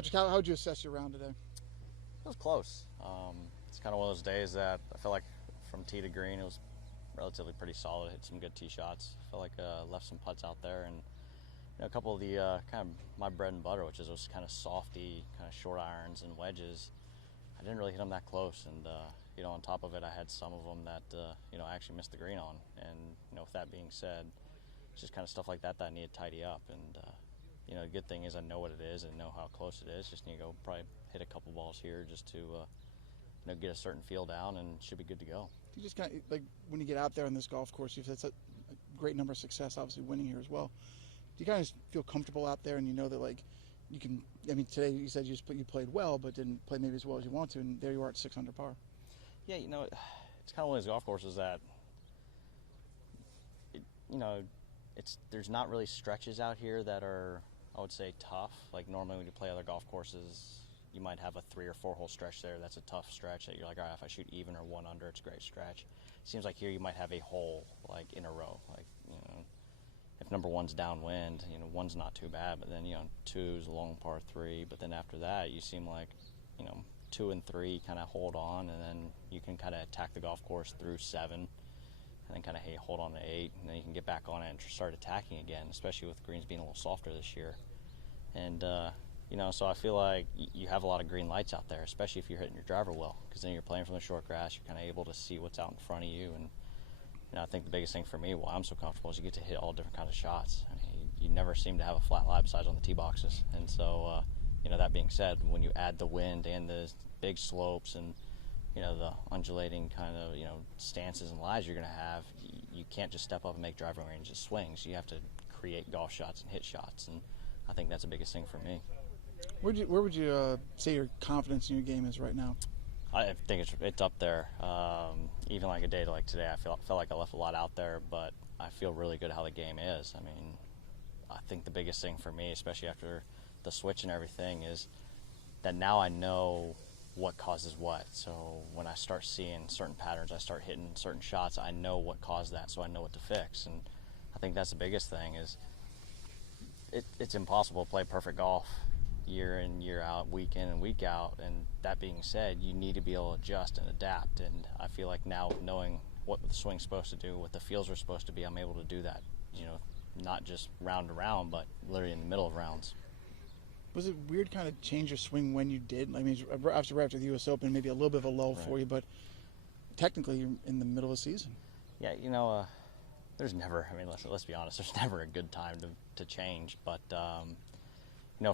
Patrick, how would you assess your round today? It was close. It's kind of one of those days that I feel like from tee to green it was relatively pretty solid. Hit some good tee shots. I felt like left some putts out there, and a couple of the kind of my bread and butter, which is those kind of softy, kind of short irons and wedges. I didn't really hit them that close, and on top of it, I had some of them that I actually missed the green on. And with that being said, it's just kind of stuff like that I need to tidy up. And the good thing is I know what it is and know how close it is. Just need to go probably hit a couple balls here just to get a certain feel down, and should be good to go. You just kind of, like, when you get out there on this golf course, you've had such a great number of success, obviously winning here as well. Do you kind of feel comfortable out there, and you know that, like, you can? I mean, today you said you played well, but didn't play maybe as well as you want to, and there you are at 6 under par. Yeah, it's kind of one of those golf courses that there's not really stretches out here that are, I would say, tough. Like normally when you play other golf courses, you might have a 3 or 4 hole stretch there. That's a tough stretch that you're like, all right, if I shoot even or 1 under, it's a great stretch. It seems like here you might have a hole like in a row. Like if number 1's downwind, 1's not too bad, but then 2's a long par 3. But then after that, you seem like 2 and 3 kind of hold on, and then you can kind of attack the golf course through 7, and then kind of hold on to 8, and then you can get back on it and start attacking again, especially with greens being a little softer this year. And so I feel like you have a lot of green lights out there, especially if you're hitting your driver well, because then you're playing from the short grass. You're kind of able to see what's out in front of you, and I think the biggest thing for me, why I'm so comfortable, is you get to hit all different kinds of shots. I mean, you never seem to have a flat lie besides on the tee boxes, and so that being said, when you add the wind and the big slopes and the undulating kind of stances and lies you're going to have, you can't just step up and make driving ranges swings. You have to create golf shots and hit shots, and I think that's the biggest thing for me. Where would you say your confidence in your game is right now? I think it's up there. Even like a day like today, I felt like I left a lot out there, but I feel really good how the game is. I mean, I think the biggest thing for me, especially after the switch and everything, is that now I know what causes what. So when I start seeing certain patterns, I start hitting certain shots, I know what caused that, so I know what to fix. And I think that's the biggest thing, is it's impossible to play perfect golf year in, year out, week in and week out. And that being said, you need to be able to adjust and adapt. And I feel like now, knowing what the swing's supposed to do, what the feels are supposed to be, I'm able to do that, not just round to round, but literally in the middle of rounds. Was it weird kind of change your swing when you did? I mean, after the U.S. Open, maybe a little bit of a lull for you, but technically you're in the middle of the season. Yeah, there's never, I mean, let's be honest, there's never a good time to change. But,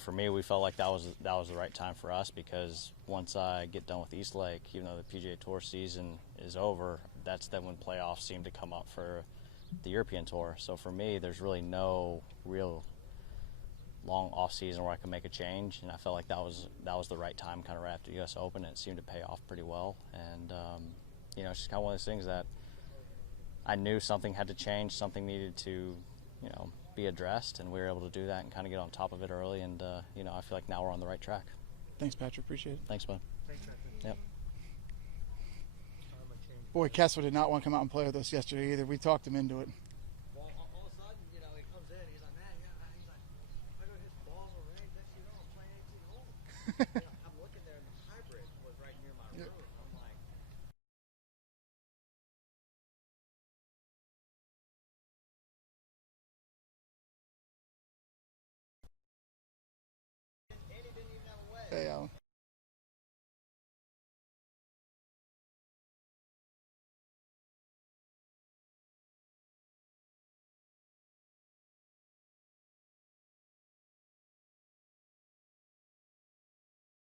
for me, we felt like that was the right time for us, because once I get done with Eastlake, even though the PGA Tour season is over, that's then when playoffs seem to come up for the European Tour. So for me, there's really no real long off season where I can make a change, and I felt like that was the right time, kind of right after the U.S. Open, and it seemed to pay off pretty well. And it's just kind of one of those things that I knew something had to change, something needed to be addressed, and we were able to do that and kind of get on top of it early. And I feel like now we're on the right track. Thanks, Patrick. Appreciate it. Thanks, bud. Thanks, Patrick. Yep. Boy, Kessler did not want to come out and play with us yesterday either. We talked him into it. Well, all of a sudden, he comes in, he's like, man, I go hit balls already. Next thing you know, I'm playing 18 holes.